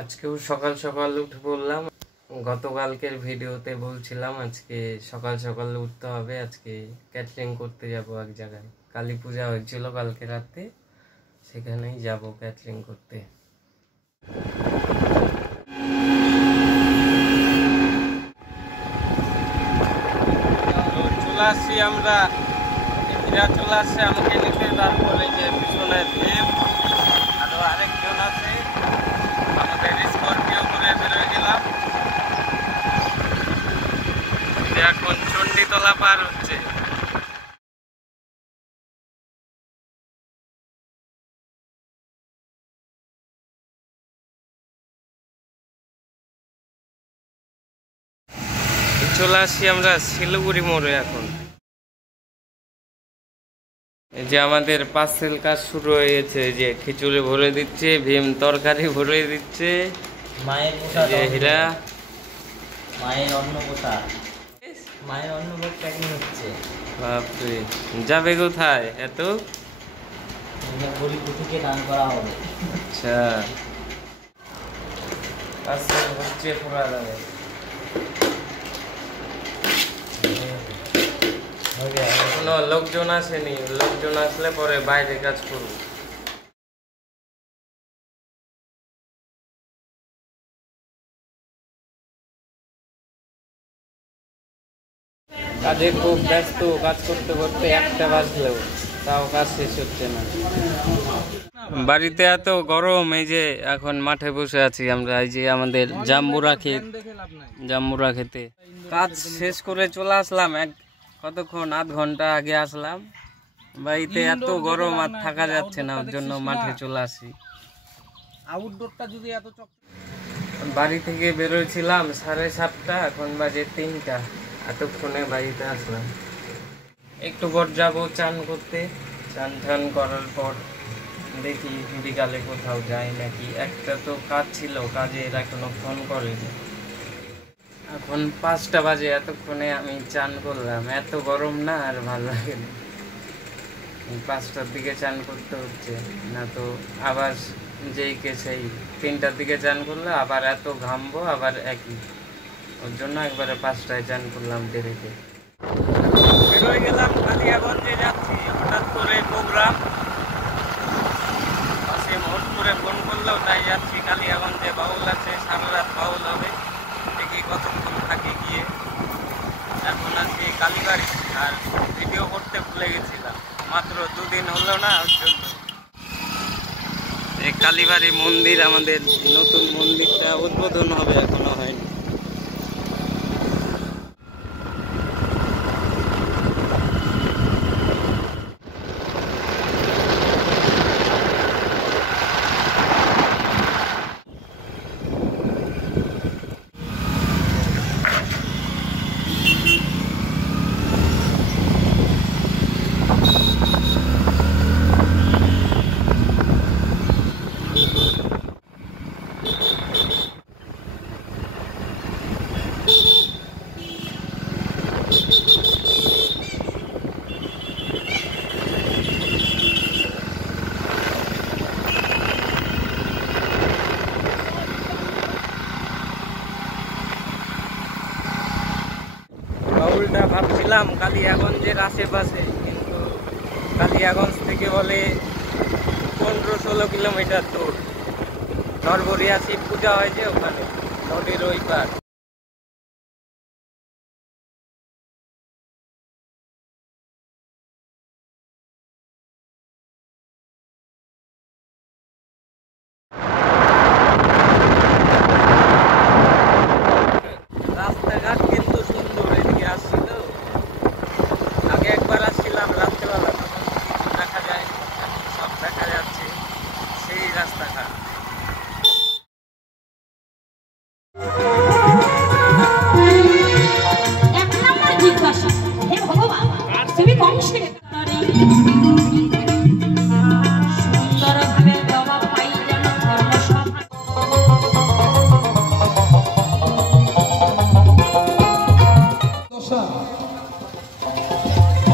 আজকেও সকাল সকাল উঠে পড়লাম। গতকালকের ভিডিওতে বলছিলাম আজকে সকাল সকাল উঠতে হবে, আজকে ক্যাটারিং করতে যাব এক জায়গায়। কালী পূজা হয়েছিল কালকে রাতে, সেখানেই যাব ক্যাটারিং করতে। চলে আসছি আমরা, চলে আসছে আমাকে নিতে। তারপরে যে পিছনে দেব আরো আরেকজন আছে, আমাদের স্করপিও করে বেরোয় গেলাম। এখন চণ্ডীতলা পার হচ্ছে। চলে আসছি আমরা শিলিগুড়ি মোড়ে। এখন এই যে আমাদের পার্সেল কাজ শুরু হয়েছে, যে খিচুড়ি ভরে দিচ্ছে, ভীম তরকারি ভরে দিচ্ছে, মায়ের হীরা মায়ের অন্নপ্রসাদ, মায়ের অন্নভোগ প্যাকিং হচ্ছে। বাপরে, যাবে কোথায় এত? গরিব দুঃখীকে দান করা হবে। আচ্ছা, পার্সেল হচ্ছে পুরা দামে। কোনো লোকজন আসেনি, লোকজন আসলে পরে বাইরে কাজ করব। কাজে খুব ব্যস্ত, কাজ করতে করতে একটা বাজলেও তাও কাজ শেষ হচ্ছে না। বাড়িতে এত গরম, এই যে এখন মাঠে বসে আছি আমরা। এই যে আমাদের জাম্বুরা খেতে কাজ শেষ করে চলে আসলাম। কতক্ষণ, আধ ঘন্টা আগে আসলাম। বাড়িতে এত গরম আর থাকা যাচ্ছে না, ওর জন্য মাঠে চলে আসি। আউটডোরটা যদি এত বাড়ি থেকে বেরোছিলাম 7:30, এখন বাজে 3টা। এতক্ষণে বাড়িতে আসলাম। একটু পর যাবো চান করতে। চান করার পর দেখি বিকালে কোথাও যাই নাকি। একটা তো কাজ ছিল, কাজের এখনো ফোন করেনি। এখন 5টা বাজে, এতক্ষণে আমি চান করলাম। এত গরম না, আর ভালো লাগে না। 5টার দিকে চান করতে হচ্ছে, না তো আবার যেই কে সেই 3টার দিকে চান করলে আবার এত ঘামবো, আবার একই। ওর জন্য একবারে 5টায় চান করলাম দেরিতে। বেরোয় গেলাম, কালিয়াগঞ্জে যাচ্ছি। হঠাৎ করে প্রোগ্রাম পাশে মোট করে ফোন করলো, তাই যাচ্ছি কালিয়াগঞ্জে। বাউল আছে, সারা রাত বাউল হবে। দেখি কতক্ষণ থাকি গিয়ে। এখন আছি কালীবাড়ি, আর ভিডিও করতে ভুলে গেছিলাম। মাত্র 2 দিন হলো না, ওর জন্য। এই কালীবাড়ি মন্দির, আমাদের নতুন মন্দিরটা উদ্বোধন হবে, এখনো হয়নি। বাউলটা ভাবছিলাম কালিয়াগঞ্জের আশেপাশে, কিন্তু কালিয়াগঞ্জ থেকে বলে 15-16 কিলোমিটার দূর। নরবরিয়া শিব পূজা হয় যে ওখানে, নদীর ওই পার। রাস্তাঘাট কিন্তু সুন্দর। এদিকে আসছি তো, আগে একবার আসছিলাম রাত্রেবেলা, তখন কিছু দেখা যায়, সব দেখা যাচ্ছে। সেই রাস্তাঘাট।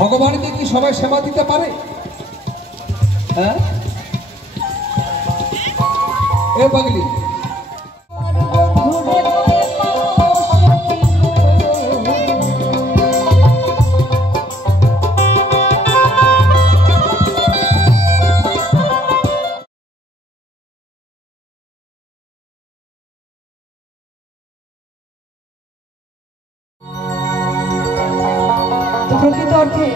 ভগবানকে কি সবাই সেবা দিতে পারে? হ্যাঁ, এ পাগলি, প্রকৃত অর্থে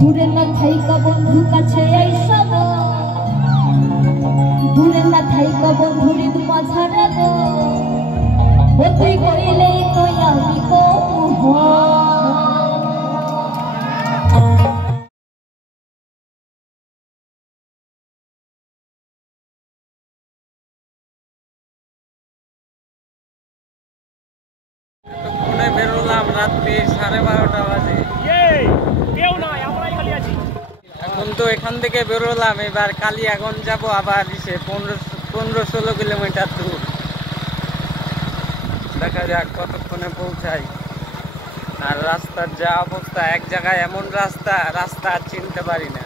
দূরে না থাইকা বন্ধু কাছে আইসব দূরে না থাইকা বন্ধুর মাঝারে গো ওতে কইলে তো আমি কবু ফোনে বেরোলাম রাত্রি 12:30 বাজে। এখন তো এখান থেকে বেরোলাম, এবার কালিয়াগঞ্জ যাব, আবার 15-16 কিলোমিটার দূর। দেখা যাক কতক্ষণে পৌঁছাই। আর রাস্তার যা অবস্থা, এক জায়গায় এমন রাস্তা আর চিনতে পারি না।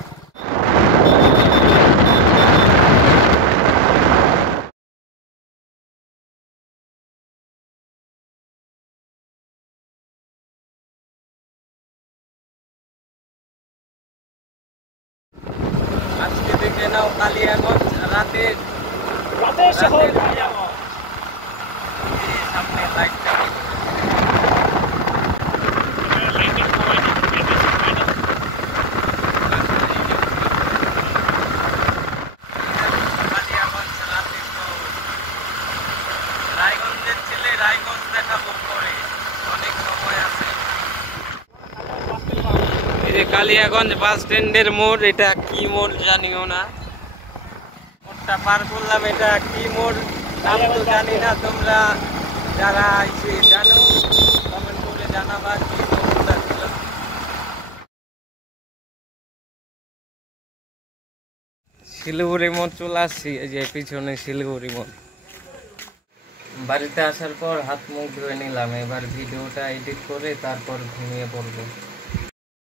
আজকে দেখে নাও কালিয়াগঞ্জ রাতের শহর। সামনে লাইটটা রায়গঞ্জের ছেলে রায়গঞ্জ দেখাবো পরে, অনেক সময় আছে। এই যে কালিয়াগঞ্জ বাস স্ট্যান্ডের মোড়, এটা কি মোড় জানিও না। মোড়টা পার করলাম, এটা কি মোড় নাম তো জানি না। তোমরা যারা এসে জানো কমেন্ট করে জানাবা কি মোড়টা ছিল। শিলিগুড়ি মোড় চলে আসছি, এই যে পিছনে শিলিগুড়ি মোড়। বাড়িতে আসার পর হাত মুখ ধুয়ে নিলাম, এবার ভিডিওটা এডিট করে তারপর ঘুমিয়ে পড়বো।